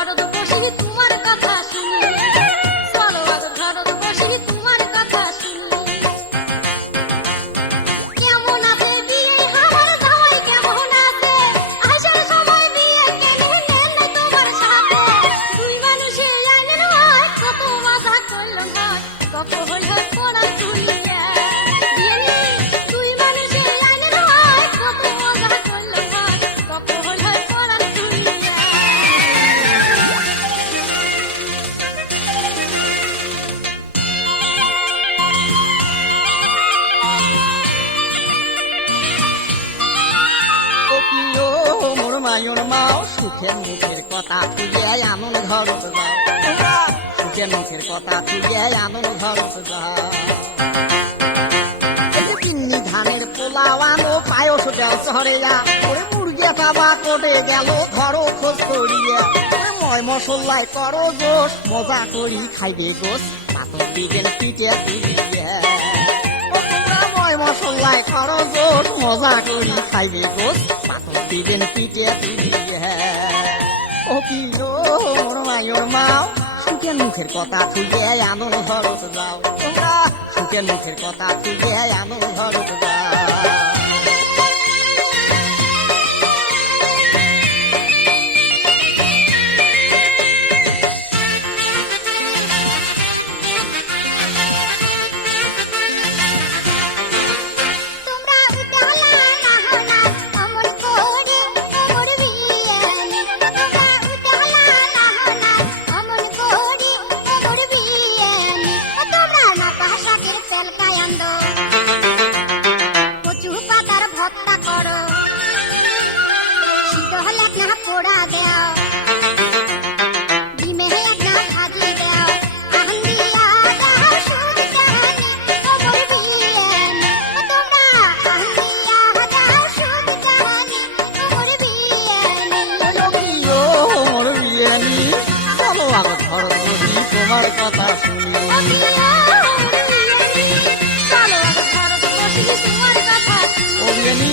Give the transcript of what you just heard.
ঘরত বসি তোমার কথা শুনি, চলো আজ ঘরত বসি তোমার কথা শুনি। কেমন আছে বিয়ে আমার জামাই কেমন আছে, আসার সময় বিয়ে কেন নেন না তোমার সাথে। দুই মানুষে আইনের হয় কত মজা করলাম হয়, কত হই হয় পড়া শুনিয়া। দুই মানুষে আইনের হয় কত মজা করলাম হয়, কত হই হয় পড়া শুনিয়া। ও প্রিয় মোর মায়ুর মাও, সুখের মুখের কথা তুলে আনন্দ ঘরত যাও তোমরা, সুখের মুখের কথা তুলে আনন্দ ঘরত যাও। এই যে তিন্নি ধানের পোলাও আনো পায়স দেও চড়েয়া, ওরে মুরগিয়া তাবা কোটে গেল ধরো খোঁজ করিয়া, ওরে ময় মশলাই করো জোশ মজা করি খাইবে গোস, পাথর দিবেন পিঠে তুলিয়া। ও তোমরা ময় মশলাই করো জোশ মজা করি খাইবে গোস, পাথর দিবেন পিঠে তুলিয়া। ও কি গো মোর মায়ুর মাও, সুখের মুখের কথা তুলে আনন্দ ঘরত যাও তোমরা, সুখের মুখের কথা তুলে আনন্দ ঘরত যাও। তোমরা উতালা নাহনা অমন করে অমর বিয়ানি, তোমরা উতালা নাহনা অমন করে অমর বিয়ানি। তোমরা মাথা শাকের তেলকায় আন্দ, কচু পাতার ভর্তা করো, শীত হলে এক না পোড়া দেও, ডিমে এক না ভাজি দেও, আহন দিয়া দাও সুদ জাহানি অমর বিয়ানি। তোমরা আহন দিয়া দাও সুদ জাহানি অমর বিয়ানি। ও প্রিয় মোর বিয়ানি, চলো আগে ঘরত বসি তোমার কথা শুনি। চলো আজ ঘরত বসি তোমার কথা শুনি। ও বিয়ানি